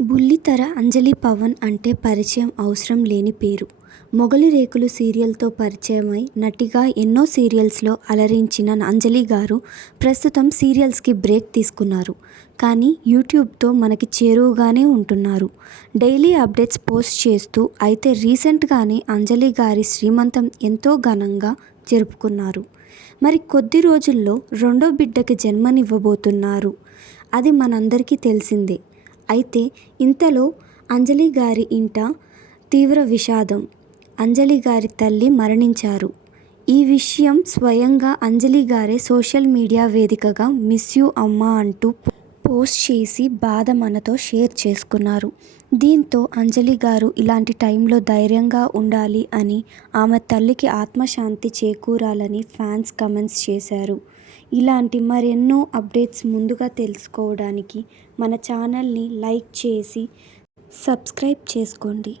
బుల్లితెర అంజలి పవన్ అంటే పరిచయం అవసరం లేని పేరు. మొగలి రేకులు సీరియల్తో పరిచయమై నటిగా ఎన్నో సీరియల్స్లో అలరించిన అంజలి గారు ప్రస్తుతం సీరియల్స్కి బ్రేక్ తీసుకున్నారు. కానీ యూట్యూబ్తో మనకి చేరువగానే ఉంటున్నారు. డైలీ అప్డేట్స్ పోస్ట్ చేస్తూ అయితే రీసెంట్గానే అంజలి గారి శ్రీమంతం ఎంతో ఘనంగా జరుపుకున్నారు. మరి కొద్ది రోజుల్లో రెండో బిడ్డకి జన్మనివ్వబోతున్నారు. అది మనందరికీ తెలిసిందే. అయితే ఇంతలో అంజలి గారి ఇంట తీవ్ర విషాదం. అంజలి గారి తల్లి మరణించారు. ఈ విషయం స్వయంగా అంజలి గారే సోషల్ మీడియా వేదికగా మిస్ యూ అమ్మా అంటూ పోస్ట్ చేసి బాధ మనతో షేర్ చేసుకున్నారు. దీంతో అంజలి గారు ఇలాంటి టైంలో ధైర్యంగా ఉండాలి అని, ఆమె తల్లికి ఆత్మశాంతి చేకూరాలని ఫ్యాన్స్ కమెంట్స్ చేశారు. ఇలాంటి మరెన్నో అప్డేట్స్ ముందుగా తెలుసుకోవడానికి మన ఛానల్ని లైక్ చేసి సబ్స్క్రైబ్ చేసుకోండి.